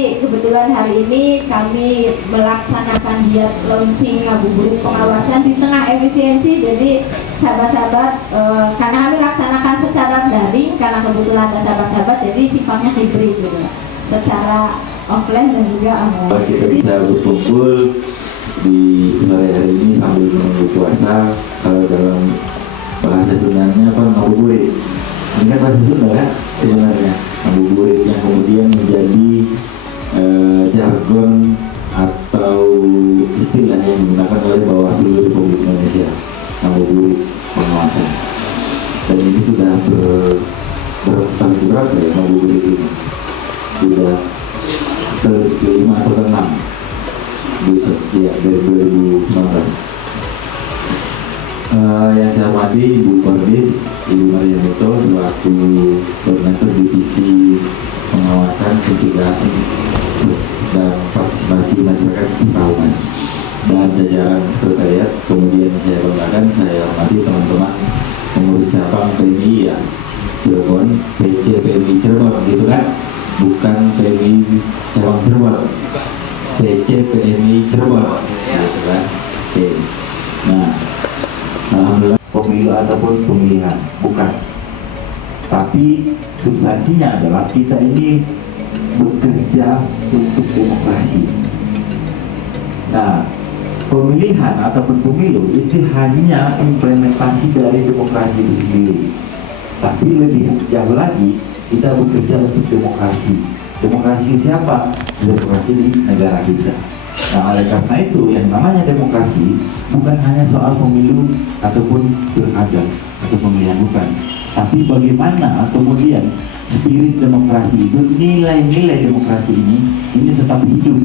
Jadi kebetulan hari ini kami melaksanakan giat launching ngabuburit pengawasan di tengah efisiensi. Jadi sahabat-sahabat, karena kami laksanakan secara daring, karena kebetulan ada sahabat-sahabat, jadi sifatnya hibrid gitu, secara offline dan juga online. Kita bisa berkumpul di sore hari ini sambil menunggu puasa. Kalau dalam bahasa Sundanya apa, ngabuburit. Ini kan bahasa Sunda kan sebenarnya, ngabuburit yang kemudian menjadi jargon atau istilah yang digunakan oleh Bawaslu Republik Indonesia, ngabuburit pengawasan. Dan ini sudah bertahun berapa ya ngabuburit ini? Sudah ke-5 atau ke-6 gitu, ya, dari 2019. Yang saya hormati Ibu Korbit, Ibu Marianito selaku Koordinator Divisi Pengawasan, Pencegahan dan Partisipasi Masyarakat Tahunan, dan jajaran sekretariat. Kemudian saya banggakan, saya hormati teman-teman pengurus cabang PMI ya Cirebon, PC PMI Cirebon gitu kan, bukan PMI cabang Cirebon, PC PMI Cirebon gitu kan. Oke. Nah, alhamdulillah pemilu ataupun pemilihan bukan, tapi substansinya adalah kita ini bekerja untuk demokrasi. Nah, pemilihan ataupun pemilu itu hanya implementasi dari demokrasi itu sendiri, tapi lebih jauh lagi kita bekerja untuk demokrasi. Demokrasi siapa? Demokrasi di negara kita. Nah, oleh karena itu yang namanya demokrasi bukan hanya soal pemilu ataupun pilkada atau pemilihan, bukan, tapi bagaimana kemudian spirit demokrasi itu, nilai-nilai demokrasi ini tetap hidup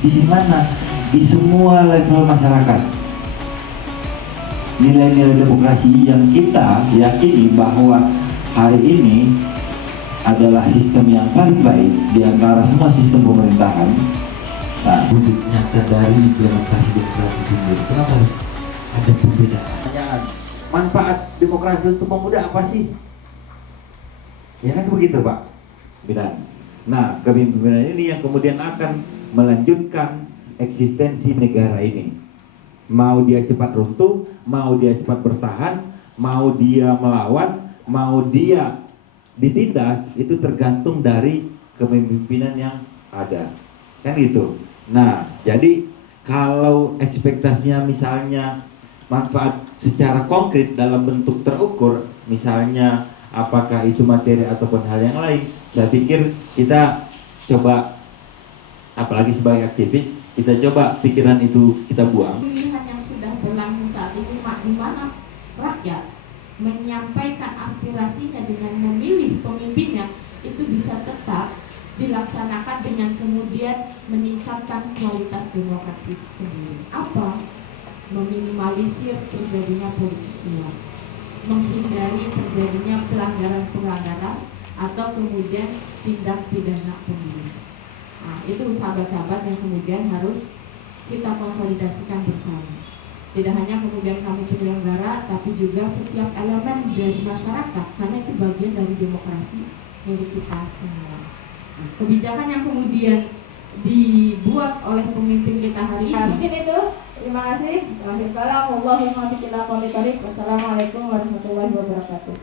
di mana, di semua level masyarakat. Nilai-nilai demokrasi yang kita yakini bahwa hari ini adalah sistem yang paling baik di antara semua sistem pemerintahan. Nah, wujud nyata dari demokrasi sendiri. Kenapa harus ada perbedaan? Manfaat demokrasi untuk pemuda apa sih? Ya kan begitu Pak. Benar. Nah, kepemimpinan ini yang kemudian akan melanjutkan eksistensi negara ini. Mau dia cepat runtuh, mau dia cepat bertahan, mau dia melawan, mau dia ditindas, itu tergantung dari kepemimpinan yang ada. Kan gitu. Nah, jadi kalau ekspektasinya misalnya manfaat secara konkret dalam bentuk terukur, misalnya apakah itu materi ataupun hal yang lain, saya pikir kita coba, apalagi sebagai aktivis, kita coba pikiran itu kita buang. Pilihan yang sudah berlangsung saat ini, di mana rakyat menyampaikan aspirasinya dengan memilih pemimpinnya, itu bisa tetap dilaksanakan dengan kemudian meningkatkan kualitas demokrasi itu sendiri. Apa? Meminimalisir terjadinya politik uang, menghindari terjadinya pelanggaran-pelanggaran atau kemudian tindak pidana pemilu. Nah, itu sahabat-sahabat yang kemudian harus kita konsolidasikan bersama. Tidak hanya kemudian kamu penyelenggara, tapi juga setiap elemen dari masyarakat, karena itu bagian dari demokrasi milik kita semua. Kebijakan yang kemudian dibuat oleh pemimpin kita hari ini. Mungkin itu. Terima kasih. Wassalamualaikum warahmatullahi wabarakatuh.